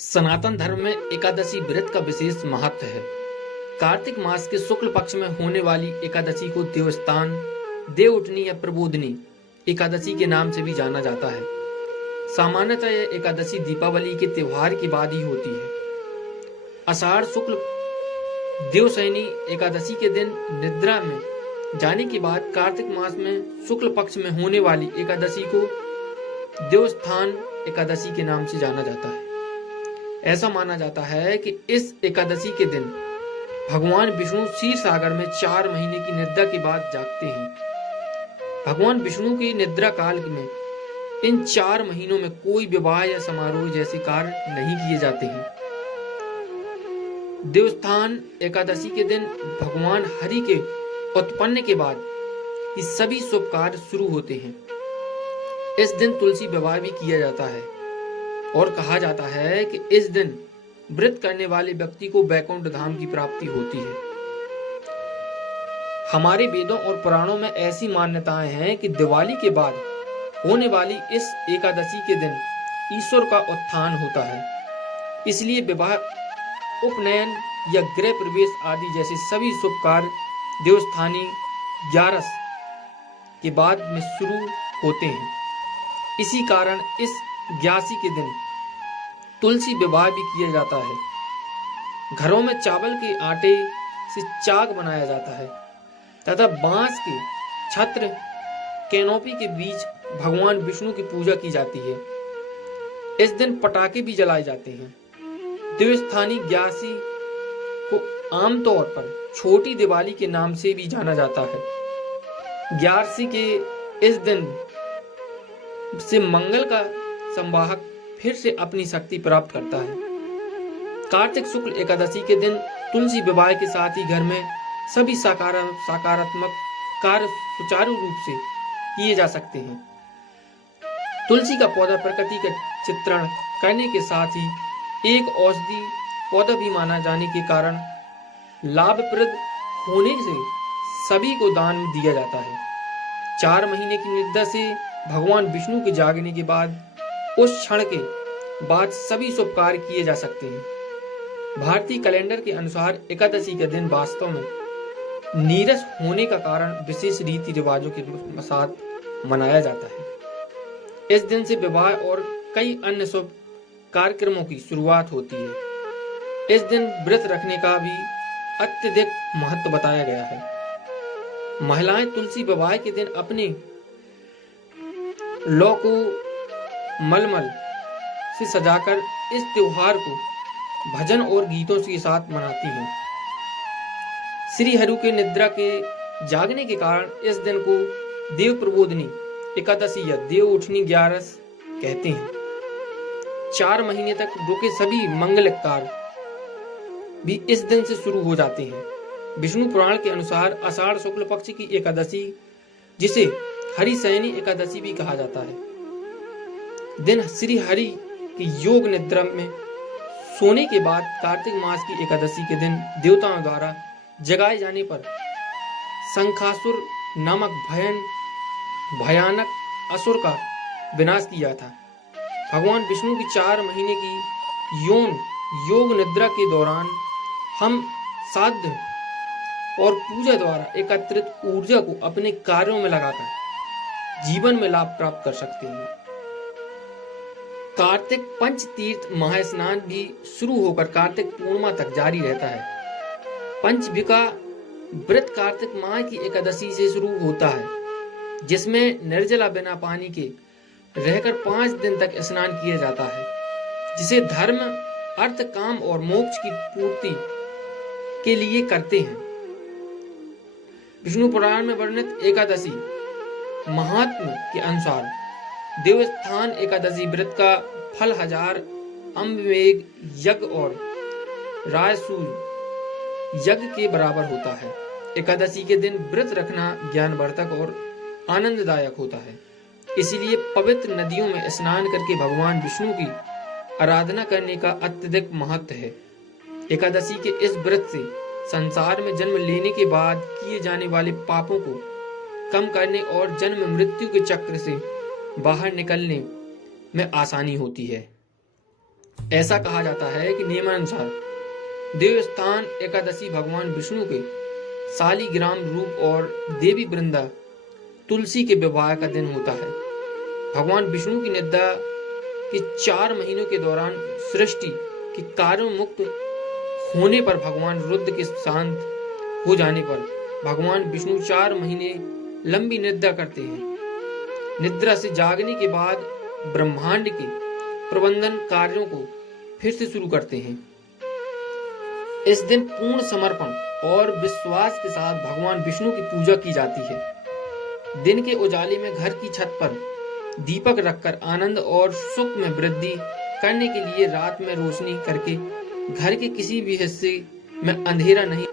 सनातन धर्म में एकादशी व्रत का विशेष महत्व है। कार्तिक मास के शुक्ल पक्ष में होने वाली एकादशी को देवस्थान, देवउठनी या प्रबोधनी एकादशी के नाम से भी जाना जाता है। सामान्यतः यह एकादशी दीपावली के त्योहार के बाद ही होती है। आषाढ़ शुक्ल देवशयनी एकादशी के दिन निद्रा में जाने के बाद कार्तिक मास में शुक्ल पक्ष में होने वाली एकादशी को देवस्थान एकादशी के नाम से जाना जाता है। ऐसा माना जाता है कि इस एकादशी के दिन भगवान विष्णु क्षीर सागर में 4 महीने की निद्रा के बाद जागते हैं। भगवान विष्णु के निद्रा काल में इन 4 महीनों में कोई विवाह या समारोह जैसे कार्य नहीं किए जाते हैं। देवस्थान एकादशी के दिन भगवान हरि के उत्पन्न के बाद ये सभी शुभ कार्य शुरू होते हैं। इस दिन तुलसी विवाह भी किया जाता है और कहा जाता है कि इस दिन व्रत करने वाले व्यक्ति को वैकुंठ धाम की प्राप्ति होती है। हमारे वेदों और पुराणों में ऐसी मान्यताएं हैं कि दिवाली के बाद होने वाली इस एकादशी के दिन ईश्वर का उत्थान होता है। इसलिए विवाह, उपनयन या गृह प्रवेश आदि जैसे सभी शुभ कार्य देवस्थानी 11 के बाद में शुरू होते हैं। इसी कारण इस 81 के दिन तुलसी विवाह भी किया जाता है। घरों में चावल के आटे से चाक बनाया जाता है तथा बांस के छत्र कैनोपी के बीच भगवान विष्णु की पूजा की जाती है। इस दिन पटाखे भी जलाए जाते हैं। देवस्थानी 81 को आमतौर पर छोटी दिवाली के नाम से भी जाना जाता है। 81 के इस दिन से मंगल का संवाहक फिर से अपनी शक्ति प्राप्त करता है। कार्तिक शुक्ल एकादशी के दिन तुलसी विवाह के साथ ही घर में सभी सकारात्मक कार्य सुचारू रूप से किए जा सकते हैं। तुलसी का पौधा प्रकृति का चित्रण करने के साथ ही एक औषधि पौधा भी माना जाने के कारण लाभप्रद होने से सभी को दान में दिया जाता है। 4 महीने की निद्रा से भगवान विष्णु के जागने के बाद उस क्षण के बाद सभी शुभ कार्य किए जा सकते हैं। भारतीय कैलेंडर के अनुसार एकादशी का दिन वास्तव में नीरस होने का कारण विशेष रीति रिवाजों के साथ मनाया जाता है। इस दिन से विवाह और कई अन्य शुभ कार्यक्रमों की शुरुआत होती है। इस दिन व्रत रखने का भी अत्यधिक महत्व बताया गया है। महिलाएं तुलसी विवाह के दिन अपने लौ को मलमल से सजाकर इस त्योहार को भजन और गीतों के साथ मनाती हैं। श्री हरि के निद्रा के जागने के कारण इस दिन को देव प्रबोधनी एकादशी या देव उठनी 11 कहते हैं। 4 महीने तक रुके सभी मंगल कार्य भी इस दिन से शुरू हो जाते हैं। विष्णु पुराण के अनुसार आषाढ़ शुक्ल पक्ष की एकादशी, जिसे हरिशयनी एकादशी भी कहा जाता है, दिन श्री हरि की योग निद्रा में सोने के बाद कार्तिक मास की एकादशी के दिन देवताओं द्वारा जगाए जाने पर शंखासुर नामक भयानक असुर का विनाश किया था। भगवान विष्णु की 4 महीने की योग निद्रा के दौरान हम साध्य और पूजा द्वारा एकत्रित ऊर्जा को अपने कार्यों में लगाकर जीवन में लाभ प्राप्त कर सकते हैं। कार्तिक पंच तीर्थ महास्नान भी शुरू होकर कार्तिक पूर्णिमा तक जारी रहता है। पंचविका व्रत कार्तिक माह की एकादशी से शुरू होता है, जिसमें निर्जला बिना पानी के रहकर 5 दिन तक स्नान किया जाता है, जिसे धर्म, अर्थ, काम और मोक्ष की पूर्ति के लिए करते हैं। विष्णु पुराण में वर्णित एकादशी महात्म्य के अनुसार देवस्थान एकादशी व्रत का फल 1000 अम्बवेग यज्ञ और रायसूय यज्ञ के बराबर होता है। एकादशी के दिन व्रत रखना ज्ञानवर्धक और आनंददायक होता है। इसीलिए पवित्र नदियों में स्नान करके भगवान विष्णु की आराधना करने का अत्यधिक महत्व है। एकादशी के इस व्रत से संसार में जन्म लेने के बाद किए जाने वाले पापों को कम करने और जन्म मृत्यु के चक्र से बाहर निकलने में आसानी होती है। ऐसा कहा जाता है कि नियमानुसार देवस्थान एकादशी भगवान विष्णु के शालिग्राम रूप और देवी वृंदा तुलसी के विवाह का दिन होता है। भगवान विष्णु की निद्रा के 4 महीनों के दौरान सृष्टि के कार्यों मुक्त होने पर भगवान रुद्र के शांत हो जाने पर भगवान विष्णु 4 महीने लंबी निद्रा करते हैं। निद्रा से जागने के बाद ब्रह्मांड के प्रबंधन कार्यों को फिर से शुरू करते हैं। इस दिन पूर्ण समर्पण और विश्वास के साथ भगवान विष्णु की पूजा की जाती है। दिन के उजाले में घर की छत पर दीपक रखकर आनंद और सुख में वृद्धि करने के लिए रात में रोशनी करके घर के किसी भी हिस्से में अंधेरा नहीं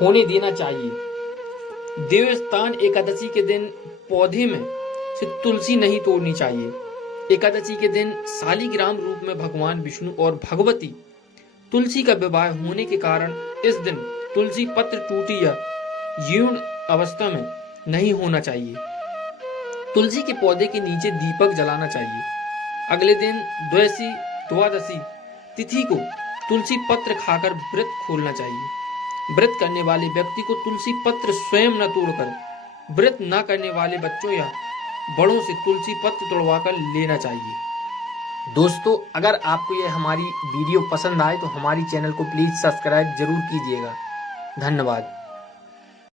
होने देना चाहिए। देवस्थान एकादशी के दिन पौधे में से तुलसी नहीं तोड़नी चाहिए। एकादशी के दिन शालिग्राम रूप में भगवान विष्णु और भगवती तुलसी का विवाह होने के कारण इस दिन तुलसी पत्र टूटी या जीर्ण अवस्था में नहीं होना चाहिए। तुलसी के पौधे के नीचे दीपक जलाना चाहिए। अगले दिन द्वादशी तिथि को तुलसी पत्र खाकर व्रत खोलना चाहिए। व्रत करने वाले व्यक्ति को तुलसी पत्र स्वयं न तोड़कर व्रत न करने वाले बच्चों या बड़ों से तुलसी पत्र तोड़वाकर लेना चाहिए। दोस्तों, अगर आपको यह हमारी वीडियो पसंद आए तो हमारी चैनल को प्लीज सब्सक्राइब जरूर कीजिएगा। धन्यवाद।